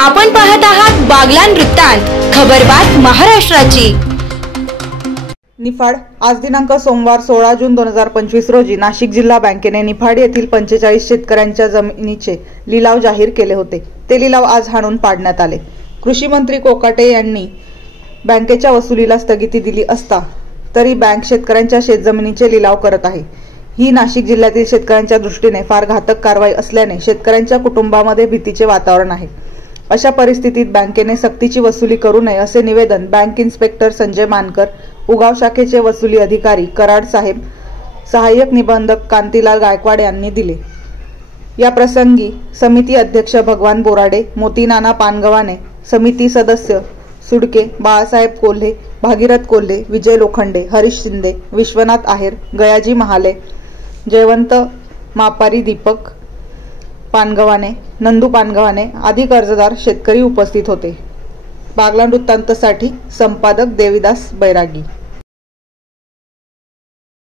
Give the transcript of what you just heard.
आपण पाहत आहात बागला वृत्तांत, खबरबात महाराष्ट्राची। निफाड आज दिनांक सोमवार 16 जून 2025 रोजी नाशिक जिल्हा बँकेने निफाड येथील 45 शेतकऱ्यांच्या जमिनीचे लिलाव जाहीर केले होते। ते लिलाव आज हाणून पाडण्यात आले। कृषी मंत्री कोकाटे यांनी बँकेच्या वसुलीला स्थगिती दिली असता तरी बँक शेतकऱ्यांच्या शेतजमिनीचे लिलाव करत आहे। ही नाशिक जिल्ह्यातील शेतकऱ्यांच्या दृष्टीने फार घातक कारवाई असल्याने शेतकऱ्यांच्या कुटुंबामध्ये भीतीचे वातावरण आहे। अशा परिस्थितीत बँकेने सक्तीची वसुली करू नये असे निवेदन बँक इन्स्पेक्टर संजय मानकर, उगाव शाखेचे वसुली अधिकारी कराड साहेब, सहाय्यक निबंधक कांतीलाल गायकवाड यांनी दिले। या प्रसंगी समिती अध्यक्ष भगवान बोराडे, मोतीनाना पानगव्हाणे, समिती सदस्य सुडके, बाळासाहेब कोल्हे, भागीरथ कोल्हे, विजय लोखंडे, हरीश शिंदे, विश्वनाथ आहेर, गयाजी महाले, जयवंत मापारी, दीपक पानगव्हाणे, नंदू पानगव्हाणे आदी कर्जदार शेतकरी उपस्थित होते। बागला वृत्तांतसाठी संपादक देविदास बैरागी।